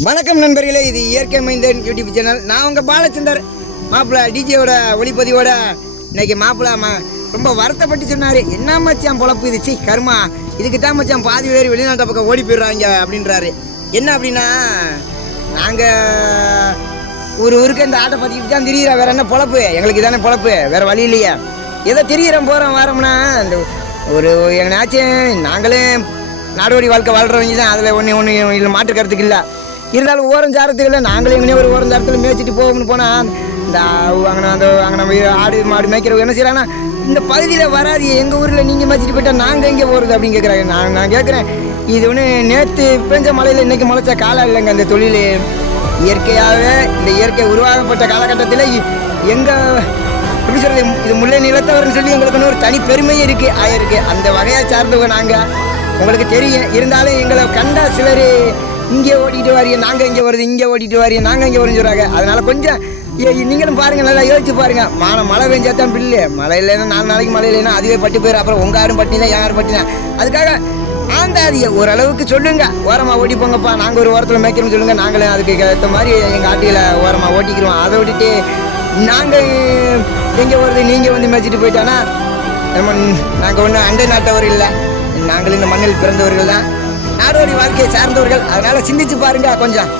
வணக்கம் நண்பர்களே, இது இயற்கை மைந்தன் யூடியூப் சேனல். நான் உங்கள் பாலச்சந்தர். மாப்பிள்ளை டிஜேயோட ஒளிப்பதிவோட இன்னைக்கு மாப்பிள்ளை ரொம்ப வருத்தப்பட்டு சொன்னார். என்ன மச்சான் பொழப்பு இது, சி கருமா, இதுக்கு தான் மச்சான் பாதி பேர் வெளிநாட்டு பக்கம் ஓடி போயிடுறாங்க அப்படின்றாரு. என்ன அப்படின்னா, நாங்கள் ஊருக்கு இந்த ஆட்டை பார்த்துக்கிட்டு தான் திரியிறோம். வேறு என்ன பொழப்பு, எங்களுக்கு தானே பொழப்பு, வேறு வழி இல்லையா. எதை திரியிறோம் போகிறோம் வரோம்னா, அந்த எங்கனாச்சும் நாங்களே நாடோடி வாழ்க்கை வாழ்கிறவங்க தான். அதில் ஒன்று இல்லை, மாற்று கருத்துக்கு இல்லை. இருந்தாலும் ஓரம் சாரத்துக்கு இல்லை, நாங்களே எங்கேயே ஒரு ஓரம் சாரத்தில் மேய்ச்சிட்டு போகணும்னு போனால் இந்த அங்கே ஆடு மாடு மேய்க்கிறவங்க என்ன செய்யறாங்கன்னா, இந்த பகுதியில் வராது, எங்கள் ஊரில் நீங்கள் மேய்ச்சிட்டு போயிட்டா நாங்கள் எங்கே போகிறது அப்படின்னு கேட்குறாங்க. நான் கேட்குறேன், இது ஒன்று நேற்று பெஞ்ச மழையில் இன்றைக்கி முளைச்ச காலம் இல்லைங்க. அந்த தொழில் இயற்கையாகவே இந்த இயற்கை உருவாக்கப்பட்ட காலகட்டத்தில் எங்கள் எப்படி சொல்கிறது, இது முல்லை நிலத்தவர்னு சொல்லி எங்களுக்கு ஒரு தனி பெருமையே ஆயிருக்கு. அந்த வகையை சார்ந்தவங்க நாங்கள், உங்களுக்கு தெரியும். இருந்தாலும் எங்களை கண்டா சிலர் இங்கே ஓட்டிகிட்டு வாரிய, நாங்கள் இங்கே வருது, இங்கே ஓட்டிகிட்டு வாரிய, நாங்கள் இங்கே வரும்னு சொல்கிறாங்க. அதனால் கொஞ்சம் நீங்களும் பாருங்கள், நல்லா யோசிச்சு பாருங்கள். மழை பெஞ்சா தான் பில்லு, மழை இல்லைன்னா 4 நாளைக்கு மழை இல்லைன்னா அதுவே பட்டு போயிடும். அப்புறம் உங்கள் யாரும் பட்டினா யாரும் பட்டினா, அதுக்காக ஆந்தாதியை ஓரளவுக்கு சொல்லுங்கள், ஓரமாக ஓட்டி போங்கப்பா, நாங்கள் ஒரு ஓரத்தில் மேய்க்கணும்னு சொல்லுங்கள். நாங்களே அதுக்கு ஏற்ற மாதிரி எங்கள் ஆட்டுகளை ஓரமாக ஓட்டிக்கிறோம். அதை விட்டுட்டு நாங்கள் எங்கே வருது நீங்கள் வந்து மேய்ச்சிட்டு போயிட்டோன்னா நாங்கள் ஒன்றும் அண்டை நாட்டவர் இல்லை, நாங்கள் இந்த மண்ணில் பிறந்தவர்கள் தான், நாடோடி வாழ்க்கையை சார்ந்தவர்கள். அதனால் சிந்திச்சு பாருங்க கொஞ்சம்.